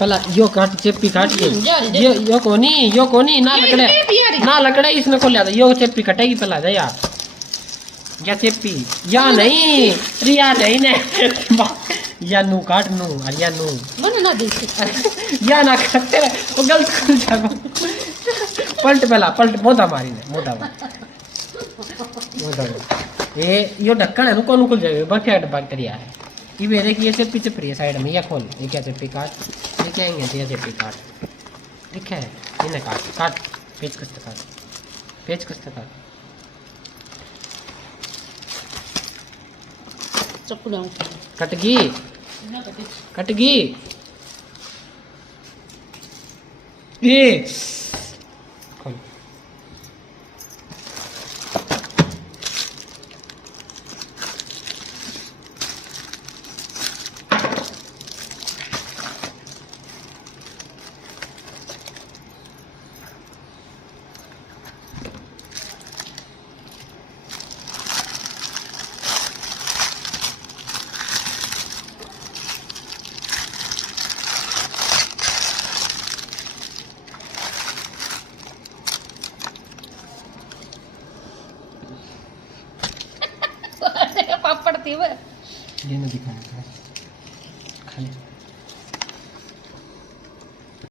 पहला यो काट चेप्पी काट के यो कोनी ना लकड़े इसने को लिया यो चेप्पी कटेगी पहला जा या चेप्पी या नहीं रिया नहीं ने या नू काट नू और या नू મને ના દે या ना करते वो गलत कर जाओ पलट पहला पलट मोटा मारी ने मोटा ये यो ढक्कन है नु कौन खुल जाएगा बफेट बैक्टीरिया है ये मेरे की ऐसे पीछे प्रिय साइड में ये खोल ये क्या चेप्पी काट ये क्या है ये चेप्पी काट ठीक है इन्हें काट काट पेच कस काट ચપ્પુ લાવ कट गई ये खोल પાપડ થી ये नहीं दिखाया